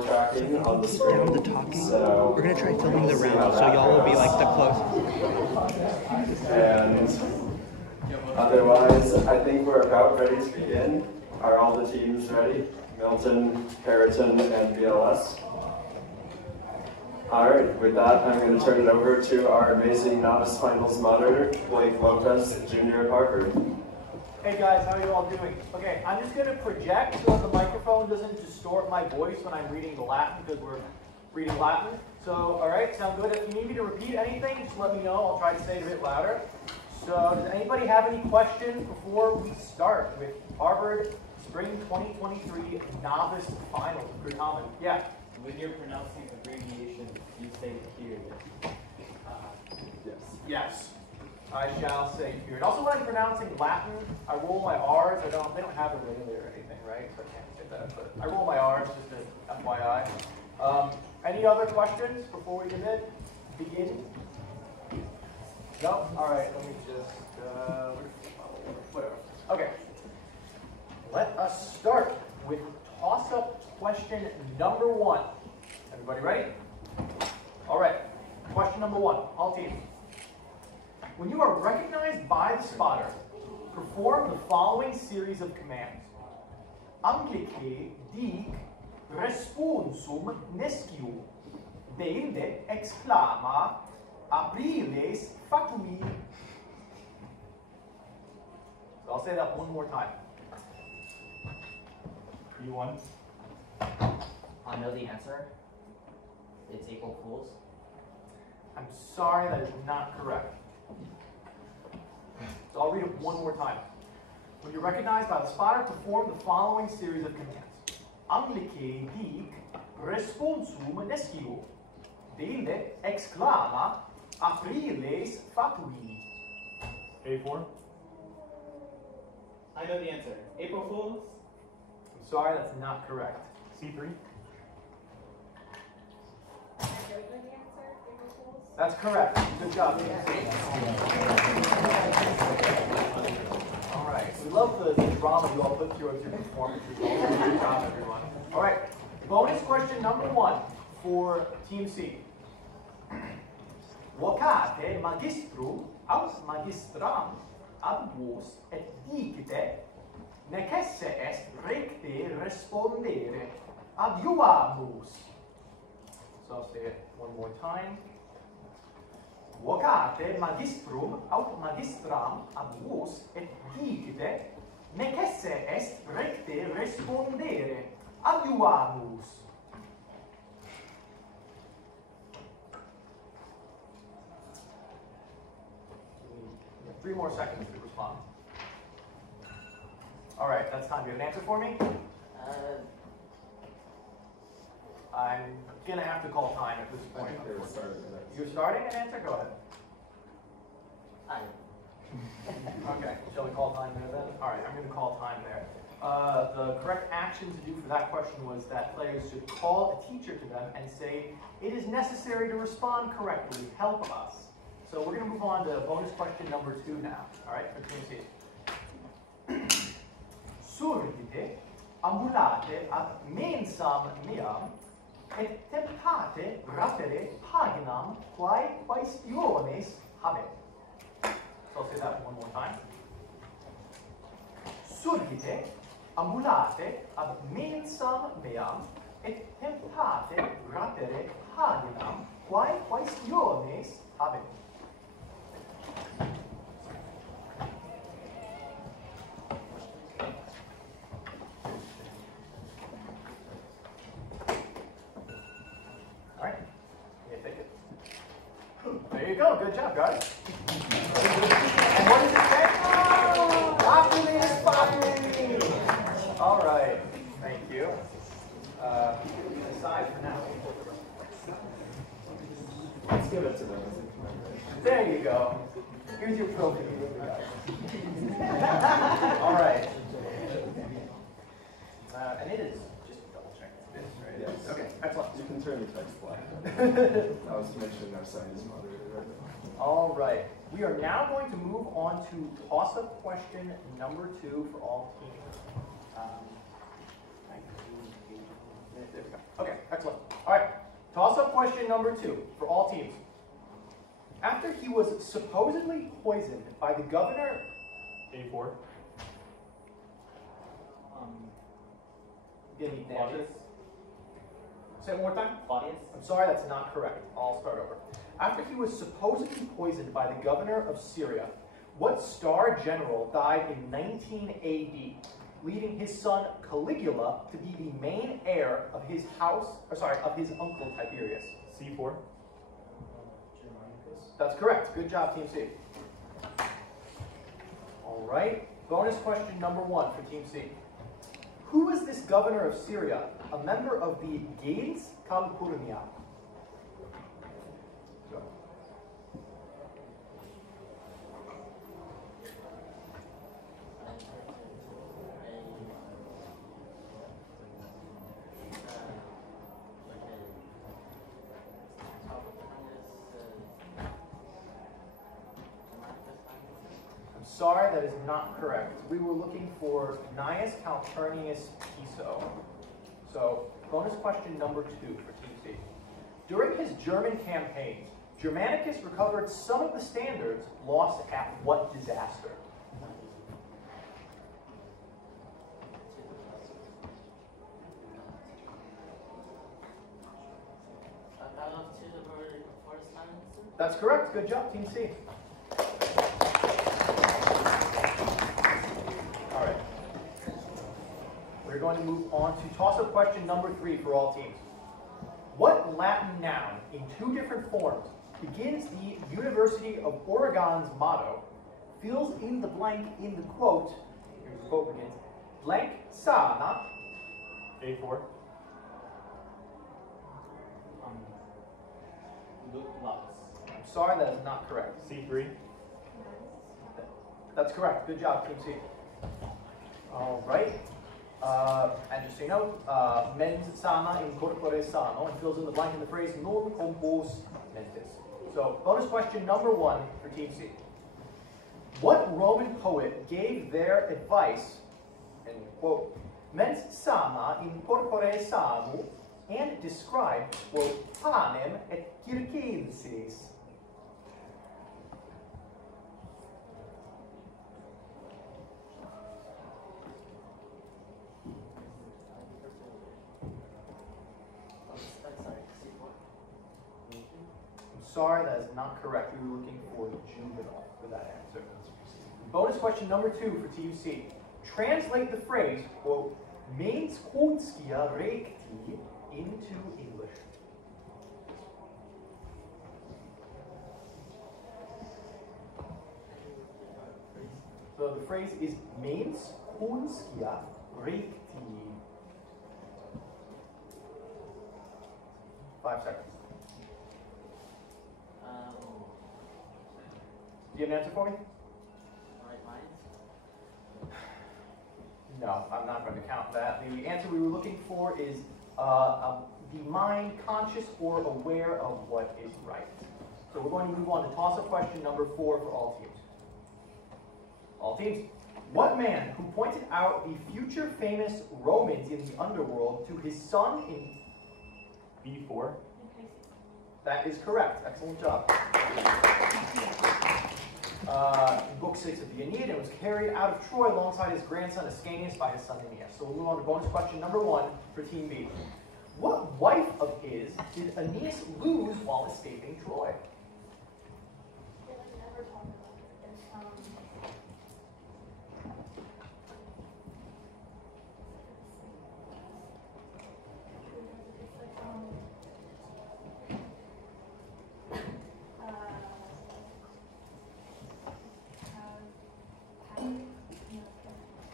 tracking on the screen. Down the talking. So we're gonna try filming the round, so y'all will be like the close. And otherwise, I think we're about ready to begin. Are all the teams ready? Milton, Harriton, and BLS. All right, with that, I'm going to turn it over to our amazing Novice Finals moderator, Blake Lopez, Junior at Harvard. Hey guys, how are you all doing? Okay, I'm just going to project so the microphone doesn't distort my voice when I'm reading the Latin, because we're reading Latin. So, all right, sound good? If you need me to repeat anything, just let me know. I'll try to say it a bit louder. So, does anybody have any questions before we start with Harvard Spring 2023 Novice Finals? Certamen. Yeah? When you're pronouncing abbreviations, you say period. Yes. Yes. I shall say period. Also, when I'm pronouncing Latin, I roll my R's. They don't have a really or anything, right? So I can't say that. But I roll my R's just as FYI. Any other questions before we begin? No? All right. Let me just whatever. Okay. Let us start with toss-up question number 1. Everybody ready? All right. Question number 1. All teams. When you are recognized by the spotter, perform the following series of commands. Anglique dic responsum nesciu, deinde exclama apriles fatui. So I'll say that one more time. You won. I know the answer. It's April Fool's. I'm sorry, that is not correct. So I'll read it one more time. When you're recognized by the spotter, perform the following series of commands. Anglique dic responsum nesciu, deinde exclama apriles fatui. A4? I know the answer. April Fool's. I'm sorry, that's not correct. C3? That's correct. Good job. All right. We love the drama you all put through as your performances. Good job, everyone. All right. Bonus question number 1 for Team C. Vocate magistrum aus magistram ad vos et dicite necesse est recte respondere adiuamus. So I'll say it one more time. Vocate magistrum aut magistram ad vos et dicite necesse est recte respondere adiuamus. 3 more seconds to respond. All right, that's time. Do you have an answer for me? I'm going to have to call time at this point. You're starting an answer? Go ahead. Okay, shall we call time there then? All right, I'm going to call time there. The correct action to do for that question was that players should call a teacher to them and say, it is necessary to respond correctly. Help us. So we're going to move on to bonus question number 2 now. All right, for Team C. Surgite, ambulate ad mensam meam, et temptate rapere paginam quae quaestiones habet. So I'll say that one more time. Surgite, ambulate ad mensam meam, et temptate rapere paginam quae quaestiones habet. There you go. Good job, guys. And what does it say? Apriles fatui. All right. Thank you. Aside for now. Let's give it to them. There you go. Here's your trophy. All right. And it is just double check this, right? Yes. Okay. Excellent. You can turn the text black. I was mentioning our science moderator right now. All right. We are now going to move on to toss-up question number 2 for all teams. Okay. number 2 for all teams. After he was supposedly poisoned by the governor... A4. Gonna need the answers. Say it one more time. Claudius? I'm sorry, that's not correct. I'll start over. After he was supposedly poisoned by the governor of Syria, what star general died in 19 AD, leaving his son Caligula to be the main heir of his of his uncle Tiberius? C4. That's correct. Good job, Team C. All right. Bonus question number 1 for Team C. Who was this governor of Syria, a member of the Gens Calpurnia? Sorry, that is not correct. We were looking for Gnaeus Calpurnius Piso. So, bonus question number 2 for Team C. During his German campaigns, Germanicus recovered some of the standards lost at what disaster? That's correct. Good job, Team C. All right. We're going to move on to toss-up question number 3 for all teams. What Latin noun in 2 different forms begins the University of Oregon's motto, fills in the blank in the quote, here's the quote begins, blank sana. A4. I'm sorry, that is not correct. C3. That's correct. Good job, Team C. All right. And just so you know, mens sana in corpore sano, and fills in the blank in the phrase non compos mentis. So, bonus question number 1 for Team C. What Roman poet gave their advice, and quote, mens sana in corpore sano, and described, quote, panem et circenses? Sorry, that is not correct. We were looking for juvenile for that answer. Bonus question number 2 for TUC. Translate the phrase, quote, mens conscia recti into English. So the phrase is mens conscia recti. 5 seconds. Do you have an answer for me? Right minds? No, I'm not going to count that. The answer we were looking for is the mind conscious or aware of what is right. So we're going to move on to toss-up question number 4 for all teams. All teams. What man who pointed out the future famous Romans in the underworld to his son in... B4. That is correct. Excellent job. In Book 6 of the Aeneid, it was carried out of Troy alongside his grandson Ascanius by his son Aeneas. So we'll move on to bonus question number 1 for Team B. What wife of his did Aeneas lose while escaping Troy?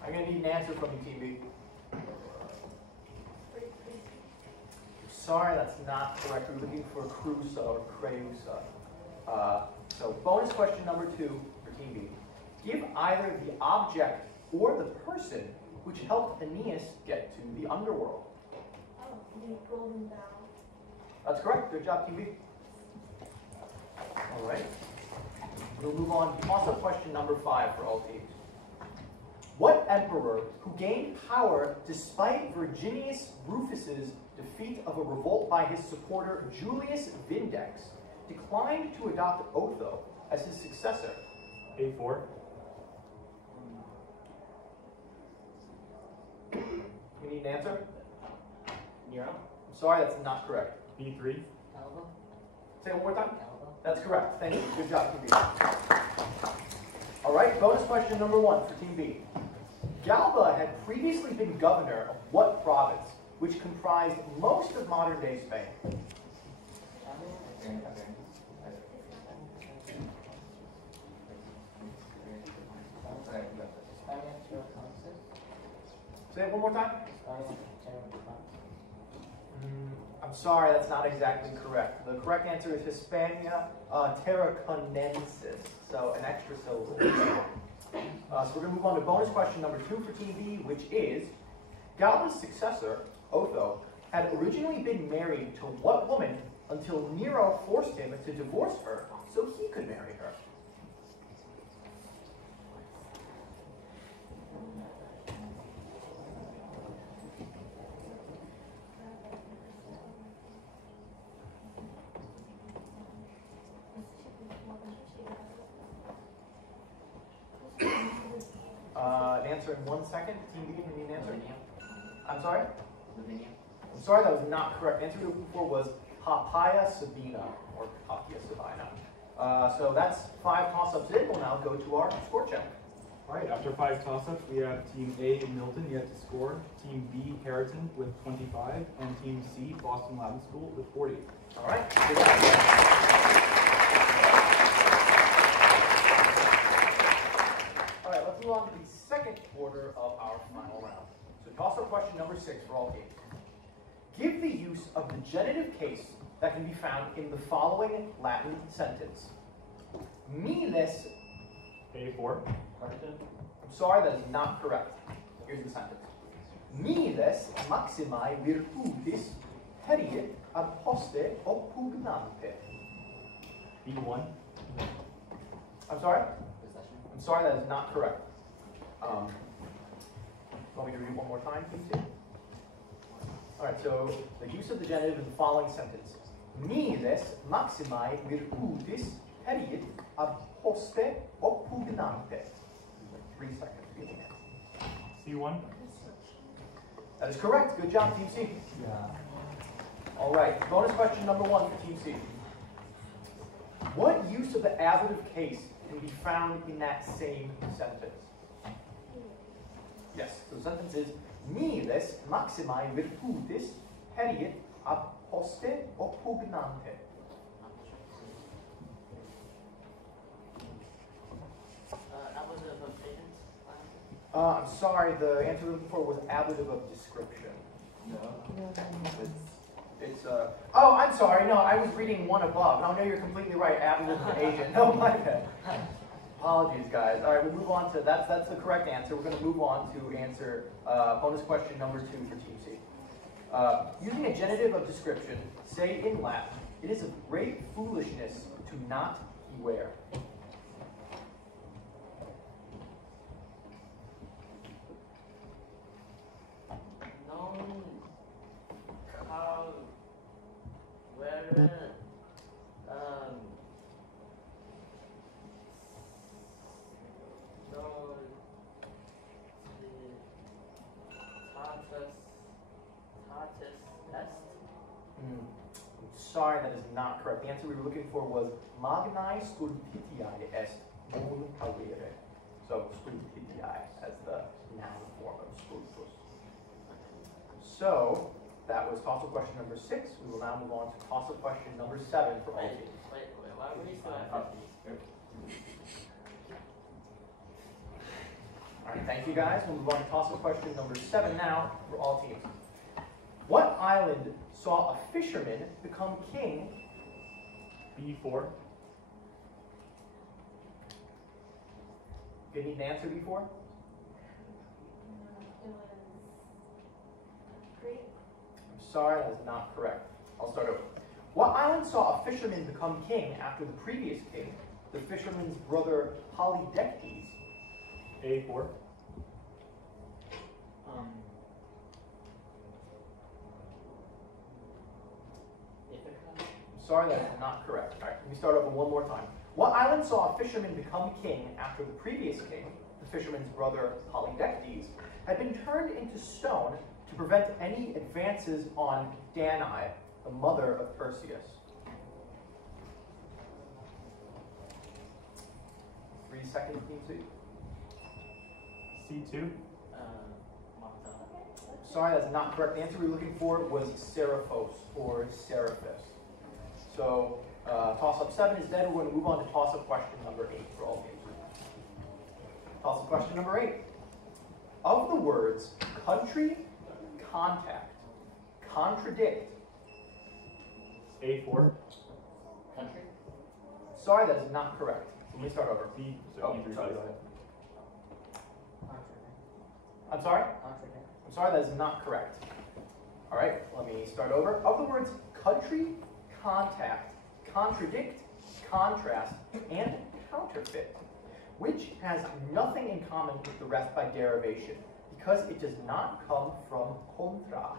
I'm going to need an answer from you, Team B. Sorry, that's not correct. We're looking for Crusa or Creusa. So bonus question number 2 for Team B. Give either the object or the person which helped Aeneas get to the underworld. Oh, the golden bough. That's correct. Good job, Team B. All right. We'll move on to toss-up question number 5 for all teams. What emperor who gained power despite Virginius Rufus's defeat of a revolt by his supporter Julius Vindex declined to adopt Otho as his successor? A4. You need an answer? Nero? I'm sorry, that's not correct. B3. Alba? Say it one more time. Alba? That's correct. Thank you. Good job, Team B. All right, bonus question number 1 for Team B. Galba had previously been governor of what province, which comprised most of modern-day Spain? Say it one more time. I'm sorry, that's not exactly correct. The correct answer is Hispania Tarraconensis, so an extra syllable. So we're going to move on to bonus question number 2 for Team B, which is, Galba's successor, Otho, had originally been married to what woman until Nero forced him to divorce her so he could marry her? Answer in 1 second. Team B, you need an answer? I'm sorry? I'm sorry, that was not correct. The answer we were looking for was Papaya Sabina, or Papaya Sabina. So that's 5 toss-ups in. We'll now go to our score check. All right, after 5 toss-ups, we have Team A, Milton, yet to score. Team B, Harriton, with 25. And Team C, Boston Latin School, with 40. All right. Good job. All right, let's move on to the second quarter of our final round. So toss-up question number 6 for all teams. Give the use of the genitive case that can be found in the following Latin sentence. Miles. A4. I'm sorry, that is not correct. Here's the sentence. Miles maximae virtutis periet ad poste oppugnante. B1. I'm sorry? I'm sorry, that is not correct. Want me to read one more time, please? All right, so the use of the genitive in the following sentence. Miles maximae virtutis periet ad poste oppugnante. 3 seconds. C1. That is correct. Good job, Team C. Yeah. All right, bonus question number 1 for Team C. What use of the ablative case can be found in that same sentence? Yes, so the sentence is Miles maximae virtutis periet ad poste oppugnante. I'm sorry, the answer we were looking for was ablative of description. No. It's oh, I'm sorry, no, I was reading one above. No, you're completely right, ablative of agent. No, my bad. Apologies, guys. All right, we'll move on to, that's the correct answer. We're going to move on to answer bonus question number 2 for Team C. Using a genitive of description, say in Latin, it is of great foolishness to not beware. Sorry, that is not correct. The answer we were looking for was magnae stultitiae est non avere. So stultitiae as the noun form of stultus. So that was toss-up question number 6. We will now move on to toss-up question number 7 for all teams. Wait, why were you still at 50? All right, thank you guys. We'll move on to toss-up question number 7 now for all teams. What island saw a fisherman become king? B4. Did you need an answer before? It was Crete. I'm sorry, that is not correct. I'll start over. What island saw a fisherman become king after the previous king, the fisherman's brother Polydectes? A4. Ithaca? Sorry, that is not correct. All right, let me start over one more time. What island saw a fisherman become king after the previous king, the fisherman's brother Polydectes, had been turned into stone to prevent any advances on Danae, the mother of Perseus? 3 seconds, Team C. C2. Malta. Sorry, that's not correct. The answer we were looking for was Seraphos or Seraphis. So toss-up 7 is dead. We're going to move on to toss-up question number 8 for all games. Toss-up question number 8. Of the words country, contact, contradict. A4. Country? Sorry, that is not correct. Let me start over. B. So Oh, B3. sorry, go ahead. Contradict. I'm sorry? Contradict. I'm sorry, that is not correct. All right, let me start over. Of the words country, contact, contradict, contrast, and counterfeit, which has nothing in common with the rest by derivation, because it does not come from contra.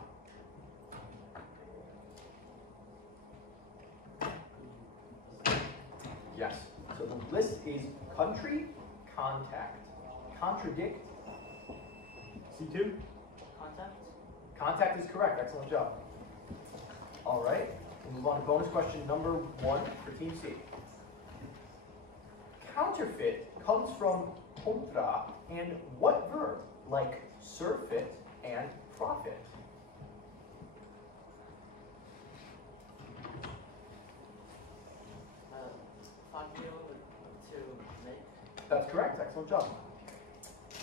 Yes, so the list is country, contact, contradict. C2. Contact? Contact is correct, excellent job. All right, we'll move on to bonus question number 1 for Team C. Counterfeit comes from contra and what verb, like surfeit and profit? Fabio to make. That's correct, excellent job.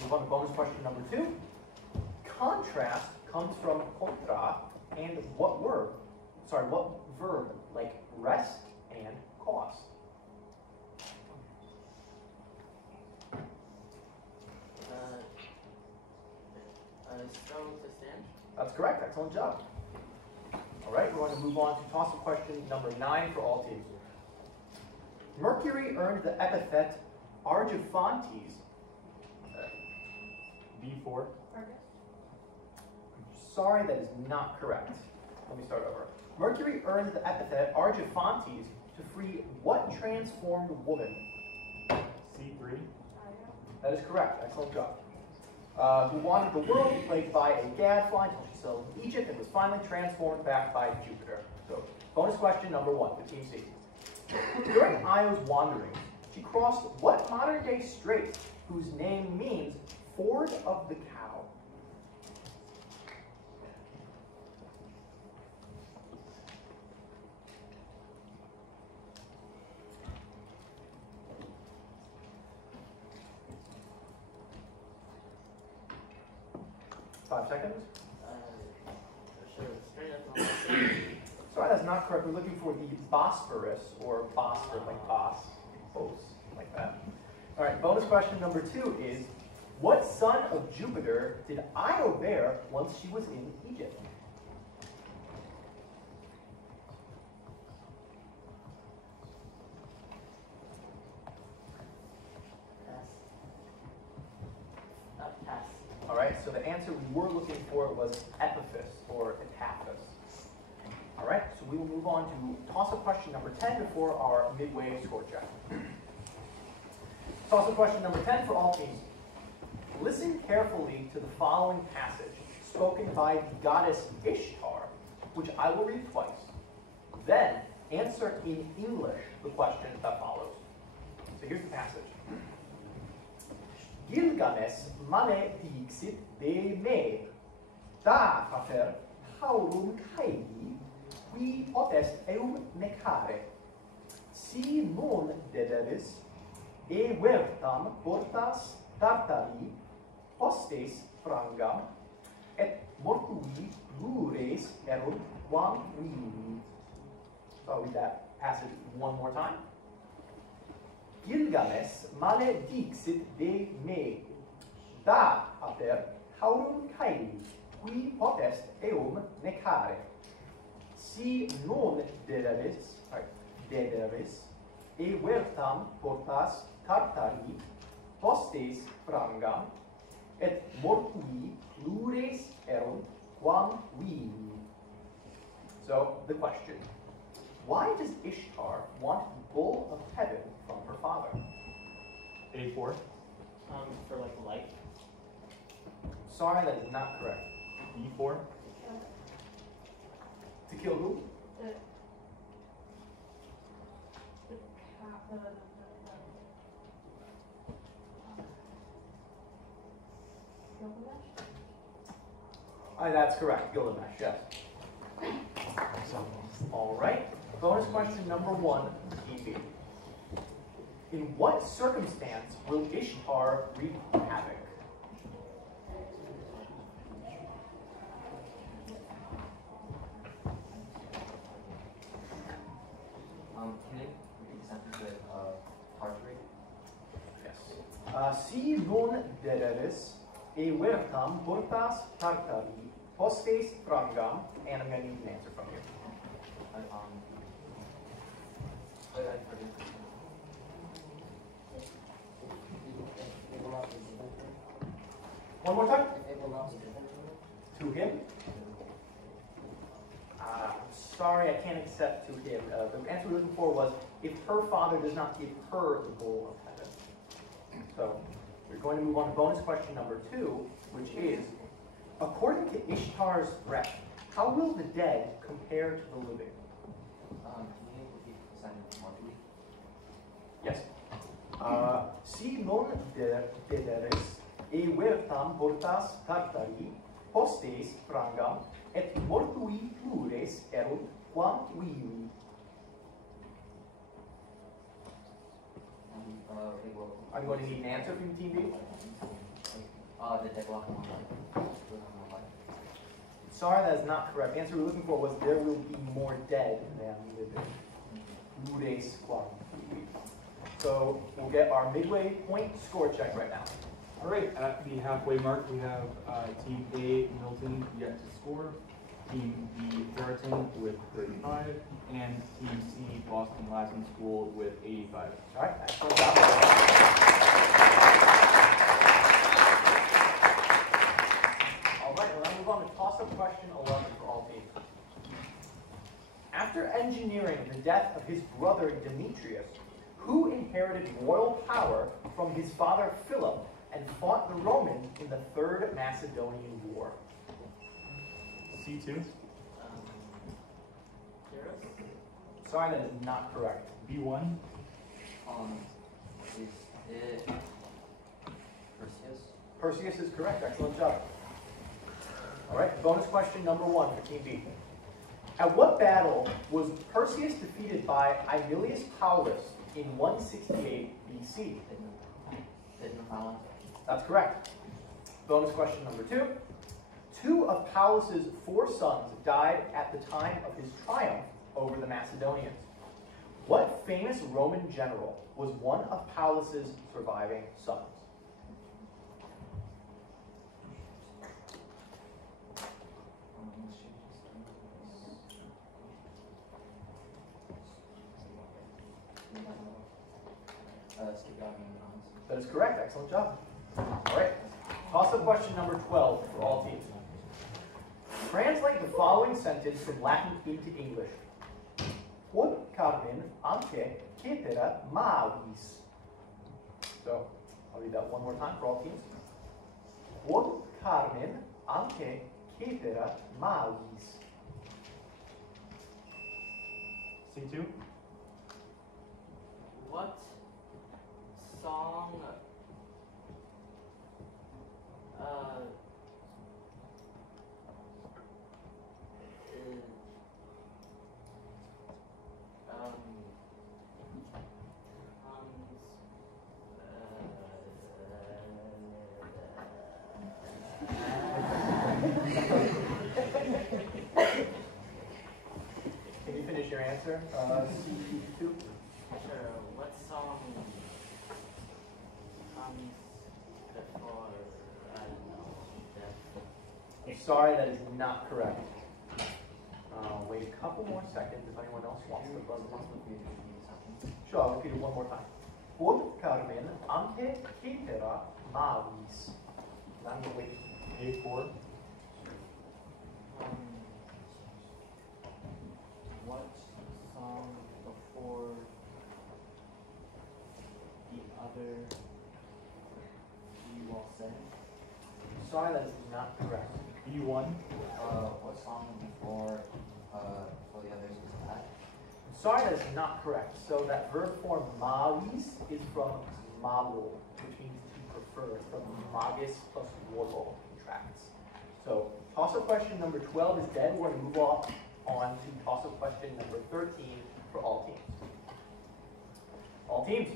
Move on to bonus question number 2. Contrast comes from contra and what verb? Sorry, what verb, like rest and cost? Still to stand. That's correct, excellent job. All right, we're going to move on to toss-up question number 9 for all teams. Mercury earned the epithet Argophantes. B4. Argus. Sorry, that is not correct. Let me start over. Mercury earned the epithet Argophantes to free what transformed woman? C3. Io. That is correct, excellent job. Who wanted the world plagued by a gadfly until she settled in Egypt and was finally transformed back by Jupiter. So, bonus question number 1 for Team C. During Io's wanderings, she crossed what modern-day strait whose name means Ford of the Cow? Five seconds. Straight up on the Sorry, that's not correct. We're looking for the Bosphorus, or Bosphor, like Bos, like that. All right, bonus question number 2 is, what son of Jupiter did Io bear once she was in Egypt? pass. All right, so the answer we were looking for was Epiphus, or Epaphus. All right, so we will move on to toss-up question number 10 before our midway score check. Toss-up question number 10 for all teams. Listen carefully to the following passage spoken by the goddess Ishtar, which I will read twice. Then answer in English the question that follows. So here's the passage. Gilgamesh mane dixit de me, da pater haurum caeli, qui potest eum necare. Si non dedebis, e vertam portas tartari, postes frangam, et mortui lures erunt quam vini. So I'll read that passage one more time. Gilgamesh mane dixit de me, da pater haurum caeli, qui potest eum necare. Si non dedebis, e vertam portas tartari, postes frangam, et mortui plures erunt quam vivi. So, the question, why does Ishtar want the bull of heaven from her father? A4. For like life. Sorry, that is not correct. B4. To kill who? The cat, Gilgamesh? That's correct, Gilgamesh, yes. All right, bonus question number 1, EB. In what circumstance will Ishtar wreak havoc? Can it be sentence with archery? Yes. Si non dederis e vertam portas tartari postes frangam, and I'm going to need an answer from you. One more time. To him? I'm sorry, I can't accept to him. The answer we're looking for was if her father does not give her the bowl of heaven. So we're going to move on to bonus question number 2, which is, according to Ishtar's threat, how will the dead compare to the living? Can you repeat the sentence mortui? Yes. Si non dederis e vertam portas tartari postes frangam et mortui plures erunt quam vivi. I'm going to need an answer from Team B. The dead walk on life. Sorry, that is not correct. The answer we're looking for was there will be more dead than living. Plures quam vivi. So we'll get our midway point score check right now. All right, at the halfway mark, we have Team A, Milton, yet to score. Team B, Harriton, with 35. And Team C, Boston Latin School, with 85. All right, excellent job. All right, we'll now move on to toss-up question 11 for all teams. After engineering the death of his brother Demetrius, who inherited royal power from his father Philip and fought the Romans in the Third Macedonian War? C2. Sorry, that is not correct. B1. Is it Perseus? Perseus is correct. Excellent job. All right, bonus question number 1 for Team B. At what battle was Perseus defeated by Aemilius Paulus in 168 BC? That's correct. Bonus question number 2. 2 of Paulus's 4 sons died at the time of his triumph over the Macedonians. What famous Roman general was one of Paulus's surviving sons? That is correct. Excellent job. All right. Toss-up question number 12 for all teams. Translate the following sentence from Latin into English. Quod carmen ante cetera mavis. So, I'll read that one more time for all teams. Quod carmen ante cetera mavis. C2. What song Can you finish your answer? C2. Sure. What song comes before, I don't know, death? I'm sorry, that is not correct. Wait a couple more seconds if anyone else wants to buzz in. Sure, I'll repeat it one more time. Quod carmen ante cetera mavis. I'm gonna wait. A4. What song before the other you all said? Sorry, that is not correct. B1. What song before for the others was that? Sorry, that is not correct. So that verb form mavis is from malo, which means to prefer. It's from magis plus wolo contracts. So toss-up question number 12 is dead. We're going to move on to toss-up question number 13 for all teams. All teams.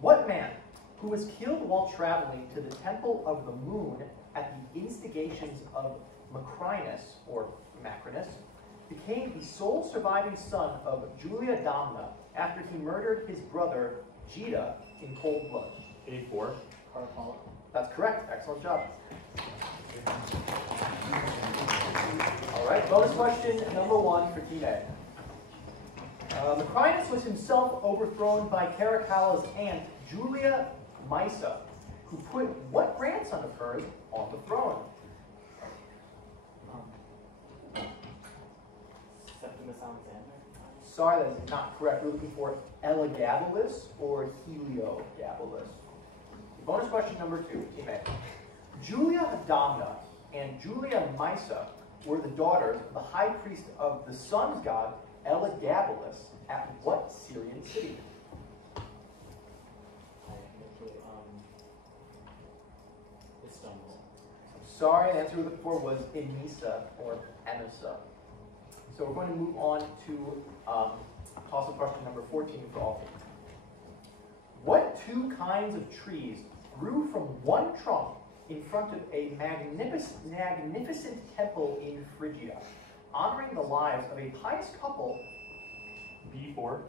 What man who was killed while traveling to the temple of the moon at the instigations of Macrinus, or Macrinus, became the sole surviving son of Julia Domna after he murdered his brother Gita in cold blood? A4. Carpal. That's correct. Excellent job. All right, bonus question number 1 for Team A. Macrinus was himself overthrown by Caracalla's aunt, Julia Mysa, who put what grandson of hers on the throne? Septimus Alexander. Sorry, that is not correct. We're looking for Elagabalus or Heliogabalus. Bonus question number 2, Team A. Julia Domna and Julia Mysa were the daughters of the high priest of the sun's god Elagabalus at what Syrian city? Istanbul. Sorry, the answer we were looking for was Emesa or Emesa. So we're going to move on to toss-up question number 14 for all teams. What 2 kinds of trees grew from one trunk in front of a magnificent temple in Phrygia, honoring the lives of a pious couple? B4.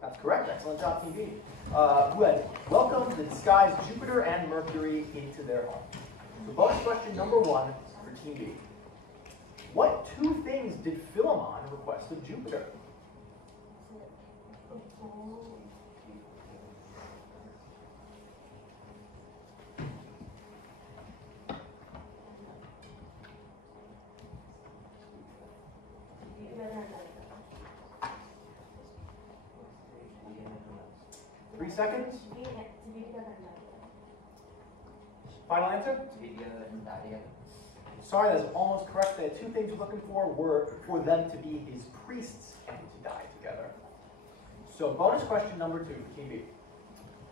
That's correct. Excellent job, Team B. Who had welcomed the disguised Jupiter and Mercury into their home. So bonus question number 1 for Team B. What 2 things did Philemon request of Jupiter? Three seconds. Final answer? To be together and die together. Sorry, that's almost correct. The 2 things we're looking for were for them to be his priests and to die together. So bonus question number 2 for Team B.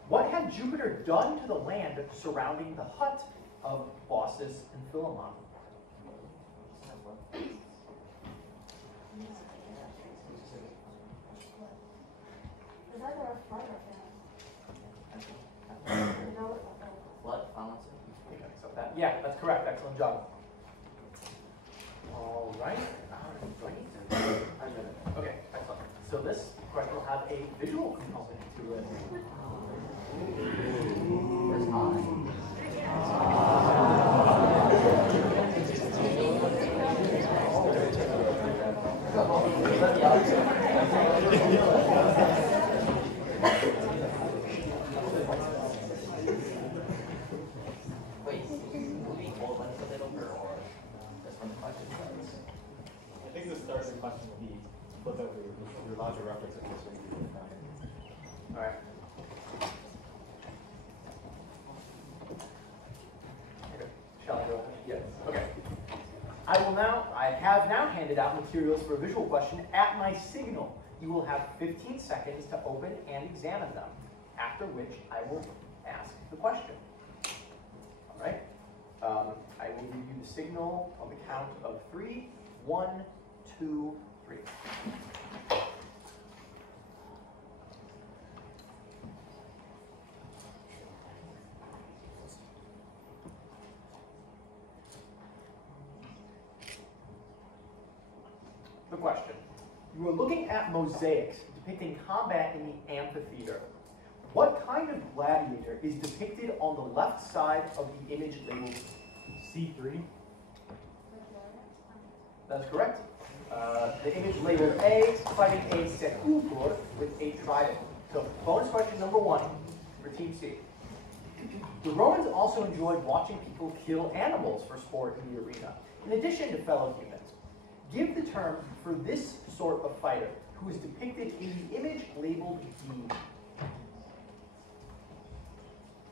What had Jupiter done to the land surrounding the hut of Baucis and Philemon? What? Final answer? You can accept that. Yeah, that's correct. Excellent job. All right. Okay, excellent. So this question will have a visual component to it. Where's mine? Wait, will we hold one a little bit or just when the question starts? I think the start of the question will be flip over. You're allowed to reference it this way. All right. Okay. Shall I go? Yes. Okay. I have now handed out materials for a visual question. At my signal, you will have 15 seconds to open and examine them, after which I will ask the question. All right? I will give you the signal on the count of 3. 1, 2, 3. The question. You are looking at mosaics depicting combat in the amphitheater. What kind of gladiator is depicted on the left side of the image labeled C3. That's correct. The image labeled A, fighting a secutor with a trident. So bonus question number 1 for Team C. The Romans also enjoyed watching people kill animals for sport in the arena, in addition to fellow humans. Give the term for this sort of fighter, who is depicted in the image labeled D.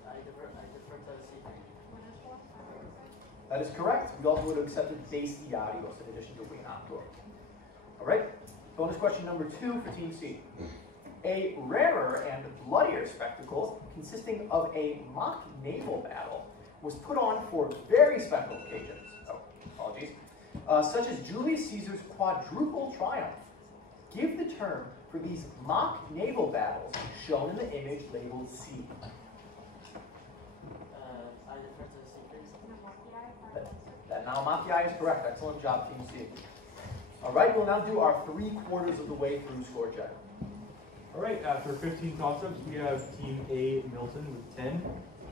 I defer to the secret. That is correct. We also would have accepted bestiarios in addition to venator. All right, bonus question number 2 for Team C. A rarer and bloodier spectacle consisting of a mock naval battle was put on for very special occasions. Oh, apologies. Such as Julius Caesar's quadruple triumph. Give the term for these mock naval battles shown in the image labeled C. I defer to the secret. That Naumachii is correct. Excellent job, Team C. All right, we'll now do our 3/4 of the way through score check. All right, after 15 toss-ups, we have Team A, Milton, with 10,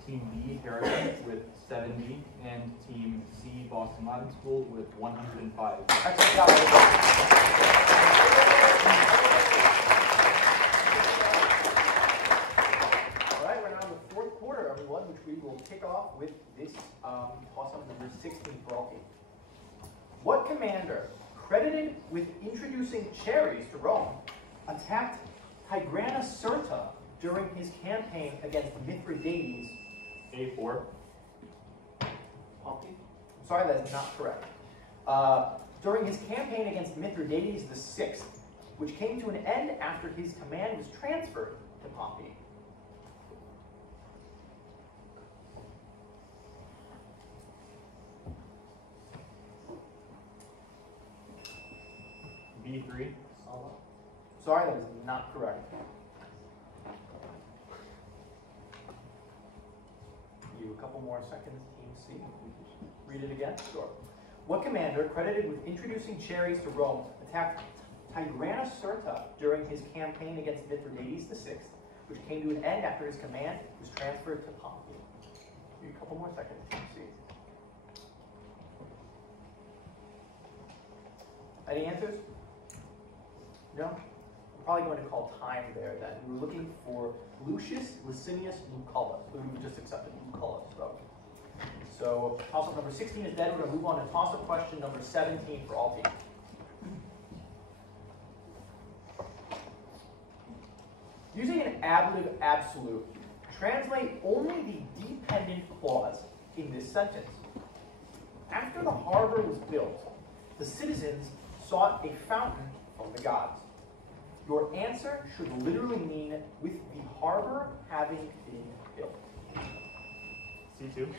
Team B, Harriton, with 70, and Team C, Boston Latin School, with 105. Excellent job, everybody. All right, we're now in the 4th quarter, everyone, which we will kick off with this toss-up number 16 for all teams. What commander, credited with introducing cherries to Rome, attacked Tigrana during his campaign against Mithridates? A4. Sorry, that is not correct. During his campaign against Mithridates VI, which came to an end after his command was transferred to Pompey. B3. Sorry, that is not correct. Give you a couple more seconds, Team C. Read it again? Sure. What commander, credited with introducing cherries to Rome, attacked Tigrana during his campaign against Mithridates VI, which came to an end after his command was transferred to Pompey? Give you a couple more seconds, Team C. Any answers? No? I'm probably going to call time there then. We were looking for Lucius Licinius Lucullus. We just accepted Lucullus. So toss-up number 16 is dead. We're going to move on to toss-up question number 17 for all teams. Using an ablative absolute, translate only the dependent clause in this sentence. After the harbor was built, the citizens sought a fountain from the gods. Your answer should literally mean with the harbor having been built. C2.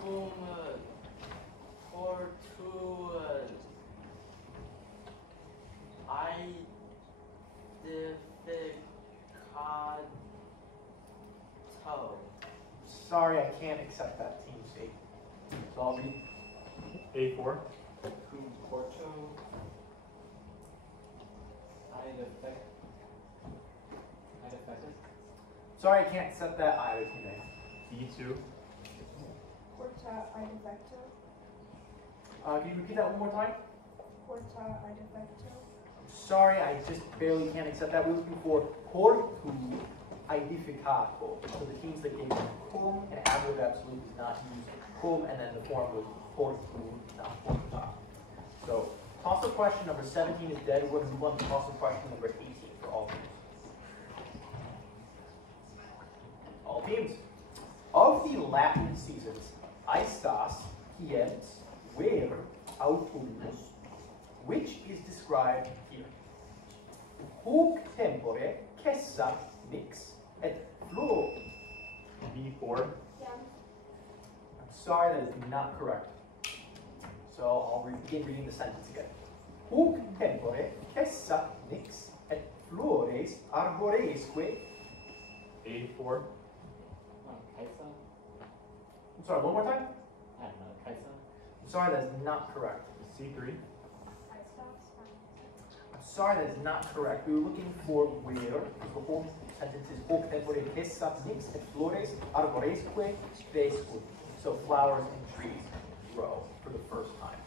Cum portu aedificato. Sorry, I can't accept that, Team C. So I'll read A4. Cum portu aedificatus. Sorry, I can't accept that either, Team A. B2. Porta aedifacto. Can you repeat that one more time? Porta aedifacto. Sorry, I just barely can't accept that. We're looking for portu aedificato. So the teams that gave cum and ablative absolute does not use cum, and then the form was portu, not porta. So toss-up question number 17 is dead. We're going to move on to toss-up question number 18 for all teams. All teams. Of the Latin seasons, Aestas, Hiens, Ver, Autumnus, which is described here? Hoc tempore cessat nix et fluo. B4. Yeah. I'm sorry, that is not correct. So I'll begin reading the sentence again. Hoc tempore cessat nix et flores arboresque. A4. Kaisa? I'm sorry, one more time? I don't know, Kaisa? I'm sorry, that is not correct. C3. I'm sorry, that is not correct. We were looking for where the whole sentence is hoc tempore cessat nix et flores arboresque crescunt. So flowers and trees grow for the first time.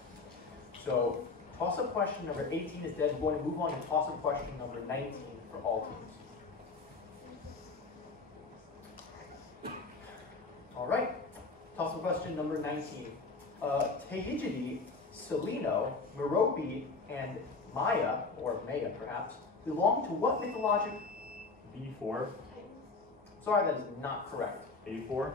So toss-up question number 18 is dead. We're going to move on to toss-up question number 19 for all teams. question number 19. Teigidi, Selino, Merope, and Maya, or Maya perhaps, belong to what mythologic? B4. Sorry, that is not correct. A4.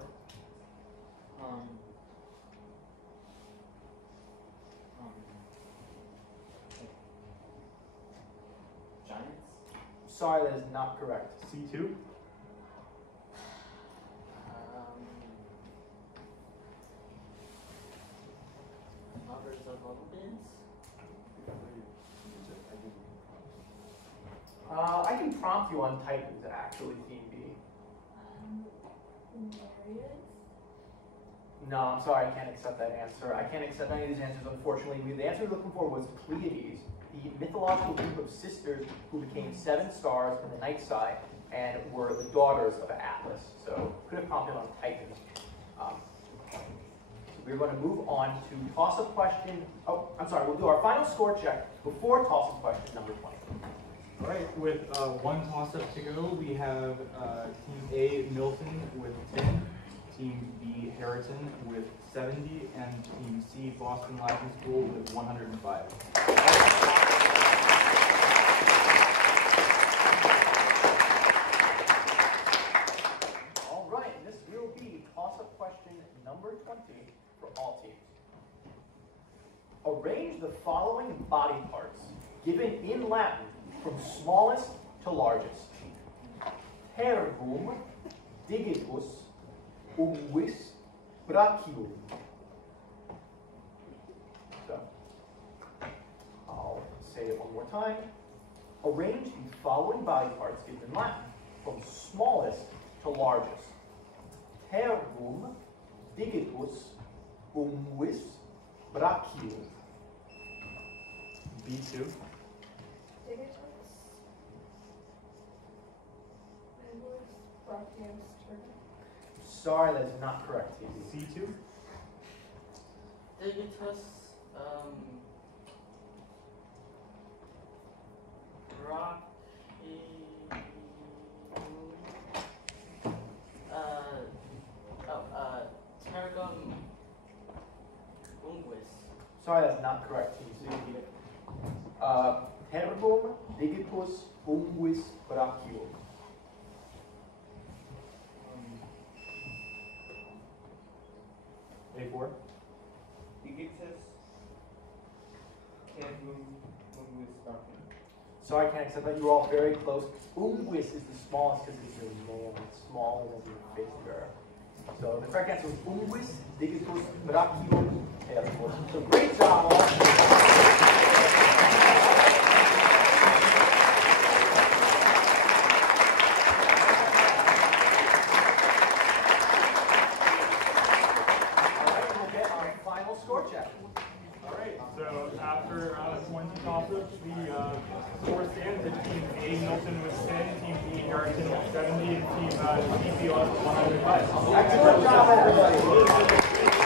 Giants? Sorry, that is not correct. C2. Mothers of Lopez? I can prompt you on Titans, actually, Team B. No, I'm sorry, I can't accept that answer. I can't accept any of these answers, unfortunately. The answer we were looking for was Pleiades, the mythological group of sisters who became 7 stars in the night sky and were the daughters of Atlas. So could have prompted on Titans. So we're going to move on to toss-up question. Oh, I'm sorry, we'll do our final score check before toss-up question number 20. All right, with one toss-up to go, we have Team A, Milton, with 10, Team B, Harriton, with 70, and Team C, Boston Latin School, with 105. All right, this will be toss-up question number 20 for all teams. Arrange the following body parts given in Latin from smallest to largest. Tergum, digitus, unguis, brachium. So, I'll say it one more time. Arrange the following body parts given in Latin from smallest to largest. Tergum, digitus, unguis, brachium. B2. Digitus. Unguis, brachium, sternum. Sorry, that is not correct, TC. C2. Digitus, Tergum unguis. Sorry, that's not correct, TC. Tergum, digitus, unguis, brachium. A4. Digitus, tergum, unguis, brachium. Sorry, I can't accept that. You were all very close. Unguis is the smallest because it's your name. It's smaller than your finger. So the correct answer is unguis, digitus, brachium, tergum. So great job, all. So after 20 toss-ups, the score stands that Team A, Milton, with 10, Team B, Harriton, with 70, and Team C, Boston, 105. Excellent job, everybody.